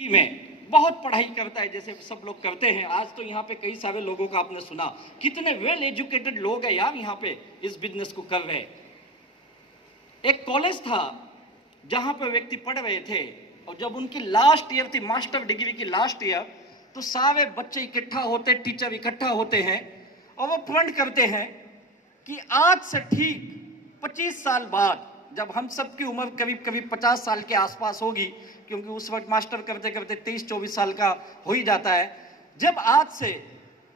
में बहुत पढ़ाई करता है, जैसे सब लोग करते हैं। आज तो यहाँ पे कई सारे लोगों का आपने सुना, कितने वेल एजुकेटेड लोग हैं यार यहाँ पे इस बिजनेस को कर रहे हैं। एक कॉलेज था जहाँ पे व्यक्ति पढ़ रहे थे, और जब उनकी लास्ट ईयर थी, मास्टर डिग्री की लास्ट ईयर, तो सारे बच्चे इकट्ठा होते, टीचर इकट्ठा होते हैं और वो प्रण करते हैं कि आज से ठीक 25 साल बाद, जब हम सबकी उम्र करीब करीब 50 साल के आसपास होगी, क्योंकि उस वक्त मास्टर करते करते 23-24 साल का हो ही जाता है, जब आज से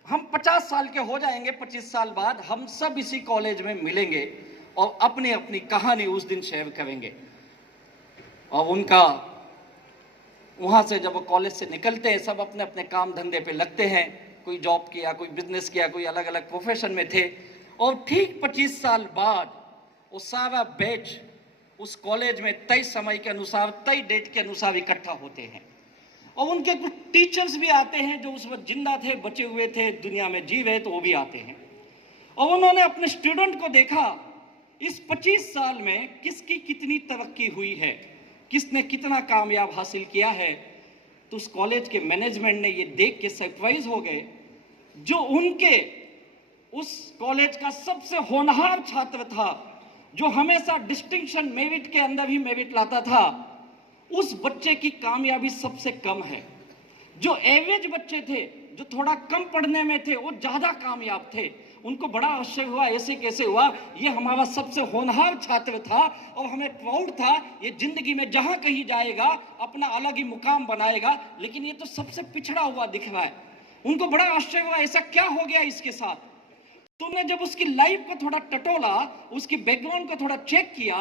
हम 50 साल के हो जाएंगे, 25 साल बाद हम सब इसी कॉलेज में मिलेंगे और अपनी अपनी कहानी उस दिन शेयर करेंगे। और उनका वहाँ से जब वो कॉलेज से निकलते हैं, सब अपने अपने काम धंधे पे लगते हैं, कोई जॉब किया, कोई बिजनेस किया, कोई अलग अलग प्रोफेशन में थे। और ठीक 25 साल बाद वो सारा बैच उस कॉलेज में तय समय के अनुसार, तय डेट के अनुसार इकट्ठा होते हैं। और उनके कुछ टीचर्स भी आते हैं जो उस वक्त जिंदा थे, बचे हुए थे, दुनिया में जी रहे, तो वो भी आते हैं। और उन्होंने अपने स्टूडेंट को देखा इस 25 साल में किसकी कितनी तरक्की हुई है, किसने कितना कामयाब हासिल किया है। तो उस कॉलेज के मैनेजमेंट ने ये देख के सरप्राइज हो गए, जो उनके उस कॉलेज का सबसे होनहार छात्र था, जो हमेशा डिस्टिंक्शन मेरिट के अंदर ही मेरिट लाता था, उस बच्चे की कामयाबी सबसे कम है। जो एवरेज बच्चे थे, जो थोड़ा कम पढ़ने में थे, वो ज्यादा कामयाब थे। उनको बड़ा आश्चर्य हुआ, ऐसे कैसे हुआ, ये हमारा सबसे होनहार छात्र था और हमें प्राउड था, ये जिंदगी में जहां कहीं जाएगा अपना अलग ही मुकाम बनाएगा, लेकिन ये तो सबसे पिछड़ा हुआ दिख रहा है। उनको बड़ा आश्चर्य हुआ, ऐसा क्या हो गया इसके साथ। तुमने जब उसकी लाइफ को थोड़ा टटोला, उसकी बैकग्राउंड को थोड़ा चेक किया,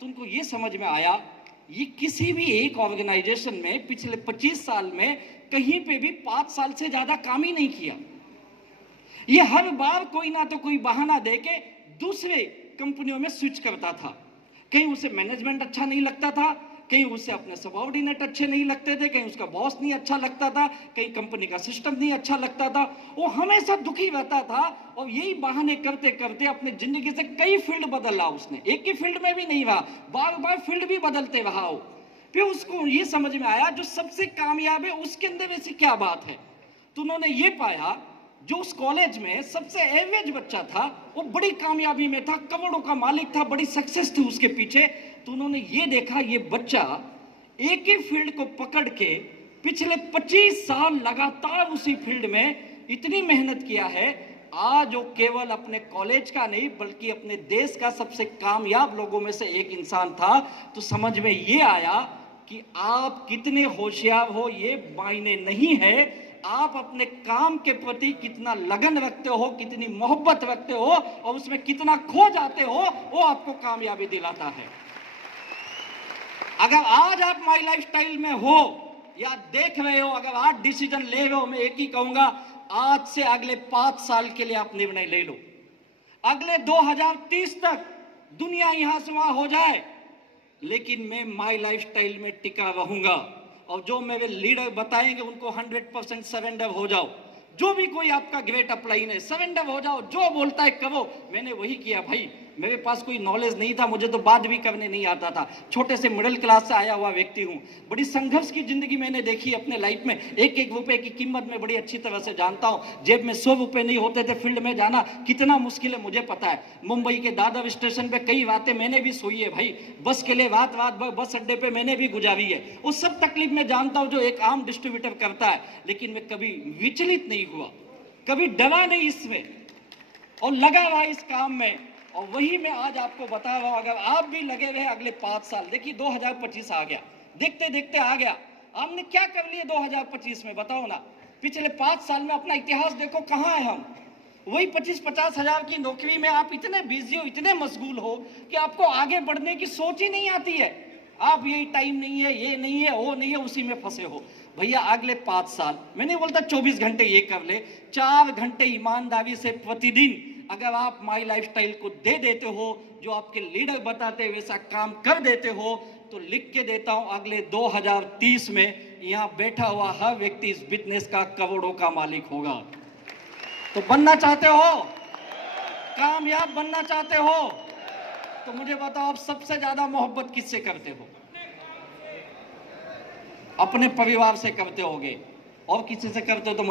तो उनको ये समझ में आया, ये किसी भी एक ऑर्गेनाइजेशन में पिछले 25 साल में कहीं पे भी 5 साल से ज्यादा काम ही नहीं किया। ये हर बार कोई ना तो कोई बहाना देके दूसरे कंपनियों में स्विच करता था। कहीं उसे मैनेजमेंट अच्छा नहीं लगता था, कहीं उसे अपने सबऑर्डिनेट अच्छे नहीं लगते थे, कहीं उसका बॉस नहीं अच्छा लगता था, कहीं कंपनी का सिस्टम नहीं अच्छा लगता था। वो हमेशा दुखी रहता था और यही बहाने करते करते अपनी जिंदगी से कई फील्ड बदला उसने, एक ही फील्ड में भी नहीं रहा, बार बार फील्ड भी बदलते रहा वो। फिर उसको ये समझ में आया, जो सबसे कामयाब है उसके अंदर ऐसी क्या बात है। तो उन्होंने ये पाया, जो उस कॉलेज में सबसे एवरेज बच्चा था, वो बड़ी कामयाबी में था, करोड़ों का मालिक था, बड़ी सक्सेस थी उसके पीछे। तो उन्होंने ये देखा, ये बच्चा एक ही फील्ड को पकड़ के पिछले 25 साल लगातार उसी फील्ड में इतनी मेहनत किया है, आज वो केवल अपने कॉलेज का नहीं बल्कि अपने देश का सबसे कामयाब लोगों में से एक इंसान था। तो समझ में ये आया कि आप कितने होशियार हो ये मायने नहीं है, आप अपने काम के प्रति कितना लगन रखते हो, कितनी मोहब्बत रखते हो और उसमें कितना खो जाते हो, वो आपको कामयाबी दिलाता है। अगर आज आप माई लाइफस्टाइल में हो या देख रहे हो, अगर आज डिसीजन ले रहे हो, मैं एक ही कहूंगा, आज से अगले 5 साल के लिए आप निर्णय ले लो। अगले 2030 तक दुनिया यहां से वहां हो जाए, लेकिन मैं माई लाइफस्टाइल में टिका रहूंगा और जो मेरे लीडर बताएंगे उनको 100% सरेंडर हो जाओ। जो भी कोई आपका ग्रेट अपलाइन है, सरेंडर हो जाओ, जो बोलता है करो। मैंने वही किया भाई, मेरे पास कोई नॉलेज नहीं था, मुझे तो बात भी करने नहीं आता था, छोटे से मिडिल क्लास से आया हुआ व्यक्ति हूँ। बड़ी संघर्ष की जिंदगी मैंने देखी अपने लाइफ में, एक एक रुपए की कीमत में बड़ी अच्छी तरह से जानता हूँ। जेब में 100 रुपए नहीं होते थे, फील्ड में जाना कितना मुश्किल है मुझे पता है। मुंबई के दादर स्टेशन पे कई रातें मैंने भी सोई है भाई, बस के लिए रात रात बस अड्डे पे मैंने भी गुजारी है। उस सब तकलीफ में जानता हूँ जो एक आम डिस्ट्रीब्यूटर करता है, लेकिन मैं कभी विचलित नहीं हुआ, कभी डरा नहीं इसमें और लगा रहा इस काम में। और वही मैं आज आपको बता रहा हूं, अगर आप भी लगे रहे अगले 5 साल, देखिए 2025 आ गया, देखते देखते आ गया, आपने क्या कर लिया 2025 में बताओ ना। पिछले 5 साल में अपना इतिहास देखो, कहां है हम। वही 25-50 हजार की नौकरी में आप इतने बिजी हो, इतने मशगूल हो कि आपको आगे बढ़ने की सोच ही नहीं आती है। आप यही टाइम नहीं है, ये नहीं है, वो नहीं है, उसी में फंसे हो। भैया अगले 5 साल, मैंने बोलता 24 घंटे ये कर ले, 4 घंटे ईमानदारी से प्रतिदिन अगर आप माई लाइफस्टाइल को दे देते हो, जो आपके लीडर बताते वैसा काम कर देते हो, तो लिख के देता हूं अगले 2030 में यहां बैठा हुआ हर व्यक्ति इस बिजनेस का करोड़ों का मालिक होगा। तो बनना चाहते हो, कामयाब बनना चाहते हो, तो मुझे बताओ आप सबसे ज्यादा मोहब्बत किससे करते हो। अपने परिवार से करते होगे और किसी से करते हो तो